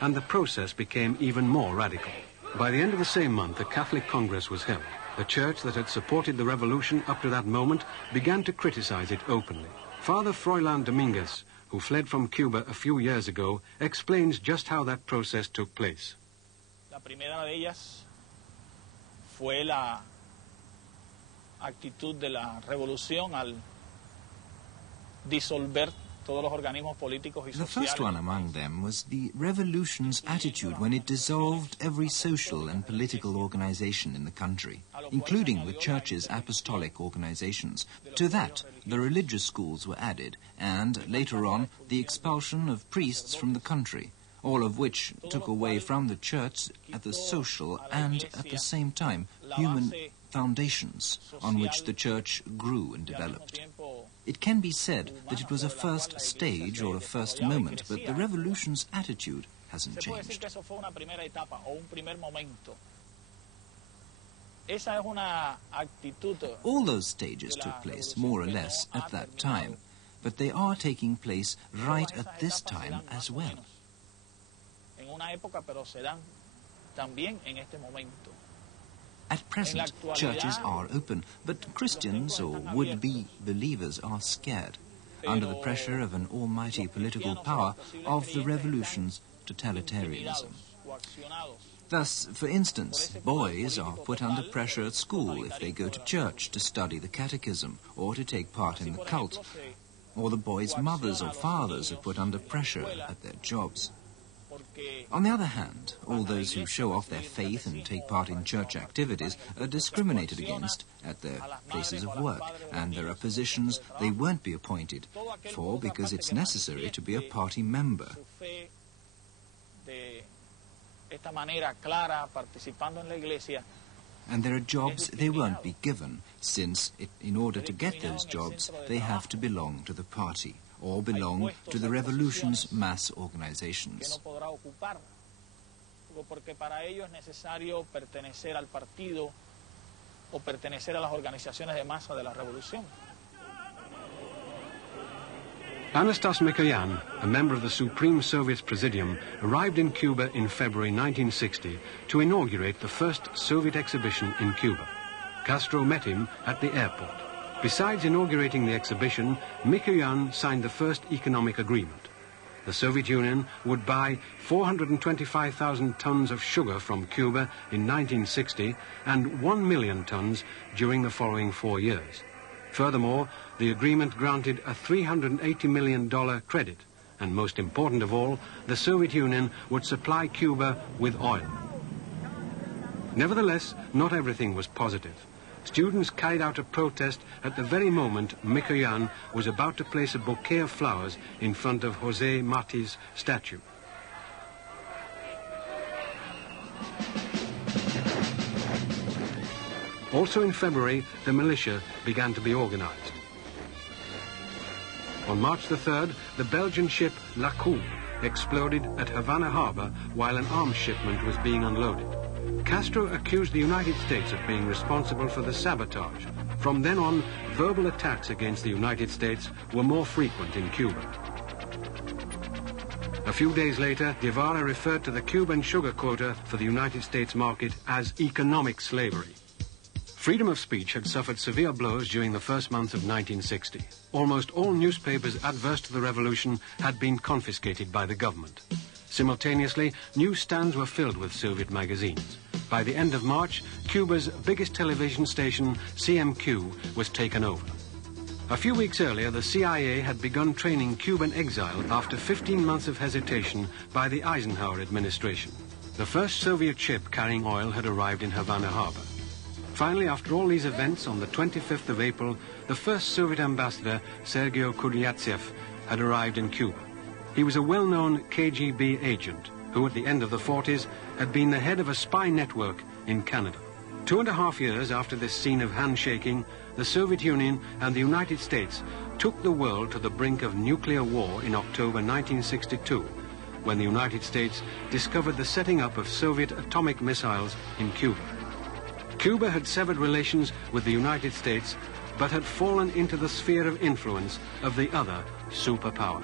and the process became even more radical. By the end of the same month, a Catholic Congress was held. The church that had supported the revolution up to that moment began to criticize it openly. Father Froilan Dominguez, who fled from Cuba a few years ago, explains just how that process took place. La primera de ellas fue la actitud de la revolución al disolver todos los organismos políticos y sociales. The first one among them was the revolution's attitude when it dissolved every social and political organization in the country, including the church's apostolic organizations. To that, the religious schools were added, and later on, the expulsion of priests from the country, all of which took away from the church at the social and, at the same time, human foundations on which the church grew and developed. It can be said that it was a first stage or a first moment, but the revolution's attitude hasn't changed. All those stages took place, more or less, at that time, but they are taking place right at this time as well. At present, churches are open, but Christians or would-be believers are scared, under the pressure of an almighty political power of the revolution's totalitarianism. Thus, for instance, boys are put under pressure at school if they go to church to study the catechism or to take part in the cult, or the boys' mothers or fathers are put under pressure at their jobs. On the other hand, all those who show off their faith and take part in church activities are discriminated against at their places of work, and there are positions they won't be appointed for because it's necessary to be a party member. And there are jobs they won't be given, since in order to get those jobs, they have to belong to the party or belong to the revolution's mass organizations. Anastas Mikoyan, a member of the Supreme Soviet's Presidium, arrived in Cuba in February 1960 to inaugurate the first Soviet exhibition in Cuba. Castro met him at the airport. Besides inaugurating the exhibition, Mikoyan signed the first economic agreement. The Soviet Union would buy 425,000 tons of sugar from Cuba in 1960 and 1 million tons during the following 4 years. Furthermore, the agreement granted a $380 million credit, and most important of all, the Soviet Union would supply Cuba with oil. Nevertheless, not everything was positive. Students carried out a protest at the very moment Mikoyan was about to place a bouquet of flowers in front of José Marti's statue. Also in February, the militia began to be organized. On March the 3rd, the Belgian ship La Coupe exploded at Havana Harbor while an arms shipment was being unloaded. Castro accused the United States of being responsible for the sabotage. From then on, verbal attacks against the United States were more frequent in Cuba. A few days later, Guevara referred to the Cuban sugar quota for the United States market as economic slavery. Freedom of speech had suffered severe blows during the first months of 1960. Almost all newspapers adverse to the revolution had been confiscated by the government. Simultaneously, newsstands were filled with Soviet magazines. By the end of March, Cuba's biggest television station, CMQ, was taken over. A few weeks earlier, the CIA had begun training Cuban exile after 15 months of hesitation by the Eisenhower administration. The first Soviet ship carrying oil had arrived in Havana Harbor. Finally, after all these events, on the 25th of April, the first Soviet ambassador, Sergei Kudryavtsev, had arrived in Cuba. He was a well-known KGB agent who, at the end of the 40s, had been the head of a spy network in Canada. 2.5 years after this scene of handshaking, the Soviet Union and the United States took the world to the brink of nuclear war in October 1962, when the United States discovered the setting up of Soviet atomic missiles in Cuba. Cuba had severed relations with the United States, but had fallen into the sphere of influence of the other superpower.